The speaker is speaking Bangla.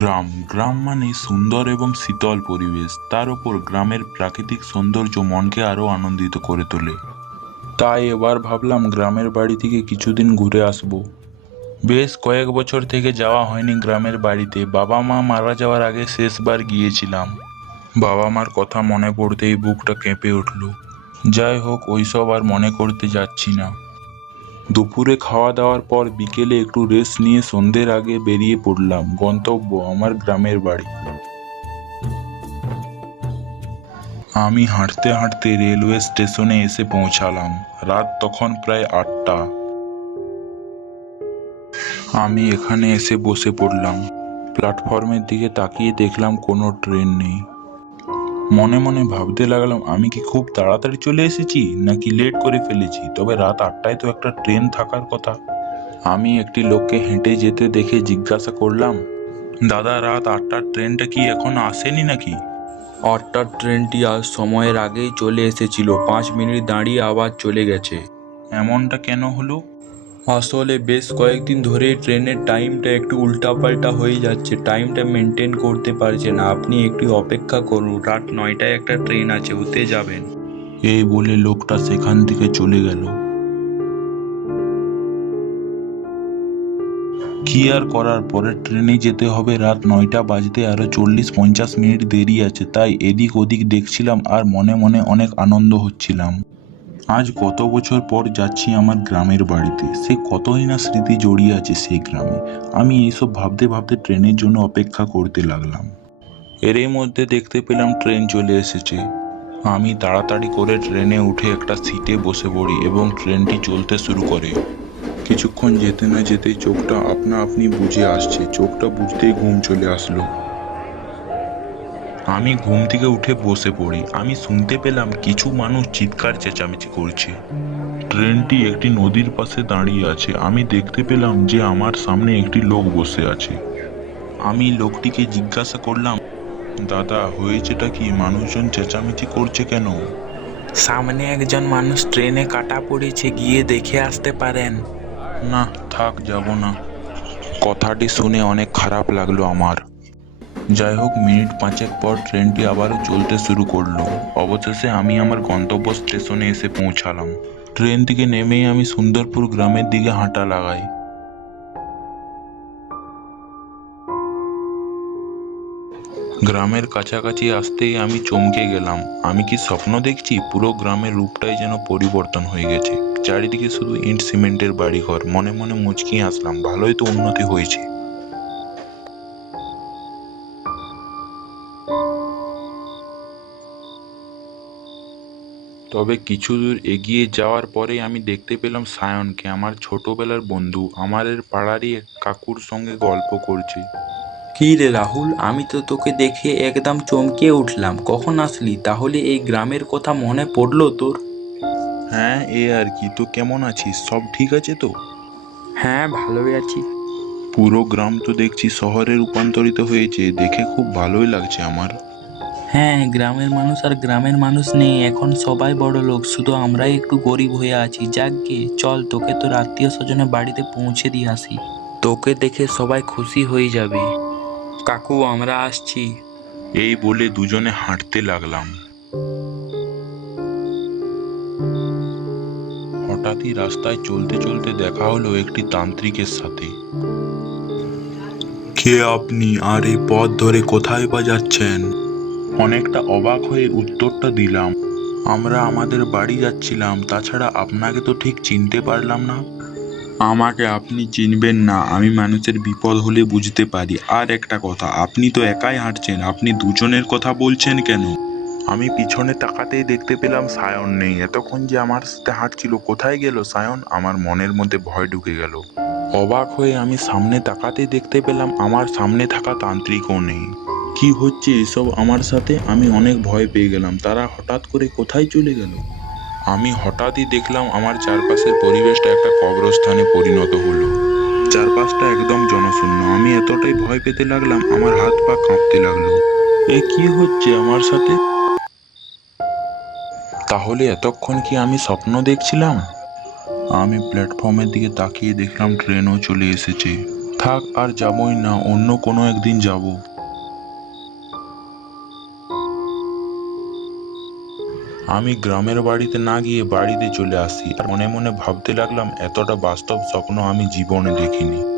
গ্রাম। গ্রাম মানে সুন্দর এবং শীতল পরিবেশ। তার উপর গ্রামের প্রাকৃতিক সৌন্দর্য মনকে আরও আনন্দিত করে তোলে। তাই এবার ভাবলাম গ্রামের বাড়ি থেকে কিছুদিন ঘুরে আসব। বেশ কয়েক বছর থেকে যাওয়া হয়নি গ্রামের বাড়িতে। বাবা মা মারা যাওয়ার আগে শেষবার গিয়েছিলাম। বাবা মার কথা মনে পড়তেই বুকটা কেঁপে উঠল। যাই হোক, ওইসব আর মনে করতে যাচ্ছি না। দুপুরে খাওয়া দাওয়ার পর বিকেলে একটু রেস্ট নিয়ে সন্ধ্যের আগে বেরিয়ে পড়লাম। গন্তব্য আমার গ্রামের বাড়ি। আমি হাঁটতে হাঁটতে রেলওয়ে স্টেশনে এসে পৌঁছালাম। রাত তখন প্রায় আটটা। আমি এখানে এসে বসে পড়লাম। প্ল্যাটফর্মের দিকে তাকিয়ে দেখলাম কোনো ট্রেন নেই। মনে মনে ভাবতে লাগলাম, আমি কি খুব তাড়াতাড়ি চলে এসেছি নাকি লেট করে ফেলেছি? তবে রাত আটটায় তো একটা ট্রেন থাকার কথা। আমি একটি লোককে হেঁটে যেতে দেখে জিজ্ঞাসা করলাম, দাদা, রাত আটটার ট্রেনটা কি এখন আসেনি নাকি? আটটার ট্রেনটি আজ সময়ের আগেই চলে এসেছিল। পাঁচ মিনিট দাঁড়িয়ে আবার চলে গেছে। এমনটা কেন হলো? আসলে বেশ কয়েকদিন ধরে ট্রেনের টাইমটা একটু উল্টাপাল্টা হয়ে যাচ্ছে। টাইমটা মেনটেন করতে পারছে না। আপনি একটু অপেক্ষা করুন। রাত নয়টায় একটা ট্রেন আছে, ওতে যাবেন। এই বলে লোকটা সেখান থেকে চলে গেল। কি আর করার? পরে ট্রেনে যেতে হবে। রাত নয়টা বাজতে আরও চল্লিশ পঞ্চাশ মিনিট দেরি আছে। তাই এদিক ওদিক দেখছিলাম আর মনে মনে অনেক আনন্দ হচ্ছিলাম। আজ কত বছর পর যাচ্ছি আমার গ্রামের বাড়িতে। সে কতই না স্মৃতি জড়িয়ে আছে সেই গ্রামে। আমি এইসব ভাবতে ভাবতে ট্রেনের জন্য অপেক্ষা করতে লাগলাম। এরই মধ্যে দেখতে পেলাম ট্রেন চলে এসেছে। আমি তাড়াতাড়ি করে ট্রেনে উঠে একটা সিটে বসে পড়ি এবং ট্রেনটি চলতে শুরু করে। কিছুক্ষণ যেতে না যেতেই চোখটা আপনা আপনি বুঝে আসছে। চোখটা বুঝতেই ঘুম চলে আসলো। আমি ঘুম থেকে উঠে বসে পড়ি। আমি শুনতে পেলাম কিছু মানুষ চিৎকার চেঁচামেচি করছে। ট্রেনটি একটি নদীর পাশে দাঁড়িয়ে আছে। আমি দেখতে পেলাম যে আমার সামনে একটি লোক বসে আছে। আমি লোকটিকে জিজ্ঞাসা করলাম দাদা হয়েছেটা কি? মানুষজন চেঁচামেচি করছে কেন? সামনে একজন মানুষ ট্রেনে কাটা পড়েছে গিয়ে দেখে আসতে পারেন। না থাক যাব না। কথাটি শুনে অনেক খারাপ লাগল আমার। যাই হোক মিনিট পাঁচেক পর ট্রেনটি আবারও চলতে শুরু করল। অবশেষে আমি আমার গন্তব্য স্টেশনে এসে পৌঁছালাম। ট্রেন থেকে নেমেই আমি সুন্দরপুর গ্রামের দিকে হাঁটা লাগাই। গ্রামের কাছাকাছি আসতেই আমি চমকে গেলাম। আমি কি স্বপ্ন দেখছি? পুরো গ্রামের রূপটাই যেন পরিবর্তন হয়ে গেছে। চারিদিকে শুধু ইট সিমেন্টের বাড়িঘর। মনে মনে মুচকিয়ে আসলাম ভালোই তো উন্নতি হয়েছে। তবে কিছু দূর এগিয়ে যাওয়ার পরেই আমি দেখতে পেলাম সায়নকে আমার ছোটবেলার বন্ধু। আমাদের পাড়ারই এক কাকুর সঙ্গে গল্প করছে। কী রে রাহুল আমি তো তোকে দেখে একদম চমকে উঠলাম। কখন আসলি? তাহলে এই গ্রামের কথা মনে পড়ল তোর? হ্যাঁ এ আর কি। তো কেমন আছিস? সব ঠিক আছে তো? হ্যাঁ ভালোই আছি। পুরো গ্রাম তো দেখছি শহরে রূপান্তরিত হয়েছে। দেখে খুব ভালোই লাগছে আমার। হ্যাঁ গ্রামের মানুষ আর গ্রামের মানুষ নেই এখন সবাই বড় লোক শুধু আমরাই একটু গরিব হয়ে আছি। যাকগে চল তোকে তোর আত্মীয় স্বজনের বাড়িতে পৌঁছে দিয়ে আসি। তোকে দেখে সবাই খুশি হয়ে যাবে। কাকু আমরা আসছি। এই বলে দুজনে হাঁটতে লাগলাম। হঠাৎই রাস্তায় চলতে চলতে দেখা হলো একটি তান্ত্রিকের সাথে। কে আপনি? আর এই পথ ধরে কোথায় বা যাচ্ছেন? অনেকটা অবাক হয়ে উত্তরটা দিলাম। আমরা আমাদের বাড়ি যাচ্ছিলাম, তাছাড়া আপনাকে তো ঠিক চিনতে পারলাম না। আমাকে আপনি চিনবেন না, আমি মানুষের বিপদ হলে বুঝতে পারি। আর একটা কথা, আপনি তো একাই হাঁটছেন, আপনি দুজনের কথা বলছেন কেন? আমি পিছনে তাকাতেই দেখতে পেলাম সায়ন নেই। এতক্ষণ যে আমার সাথে হাঁটছিল, কোথায় গেল সায়ন? আমার মনের মধ্যে ভয় ঢুকে গেল। অবাক হয়ে আমি সামনে তাকাতেই দেখতে পেলাম, আমার সামনে থাকা তান্ত্রিকও নেই। কি হচ্ছে এসব আমার সাথে? আমি অনেক ভয় পেয়ে গেলাম। তারা হঠাৎ করে কোথায় চলে গেল? আমি হঠাৎই দেখলাম আমার চারপাশের পরিবেশটা একটা কবরস্থানে পরিণত হলো। চারপাশটা একদম জনশূন্য। আমি এতটাই ভয় পেতে লাগলাম, আমার হাত পা কাঁপতে লাগল। এ কি হচ্ছে আমার সাথে? তাহলে এতক্ষণ কি আমি স্বপ্ন দেখছিলাম? আমি প্ল্যাটফর্মের দিকে তাকিয়ে দেখলাম ট্রেনও চলে এসেছে। থাক, আর যাবই না, অন্য কোনো একদিন যাব। আমি গ্রামের বাড়িতে না গিয়ে বাড়িতে চলে আসি। আর মনে মনে ভাবতে লাগলাম, এতটা বাস্তব স্বপ্ন আমি জীবনে দেখিনি।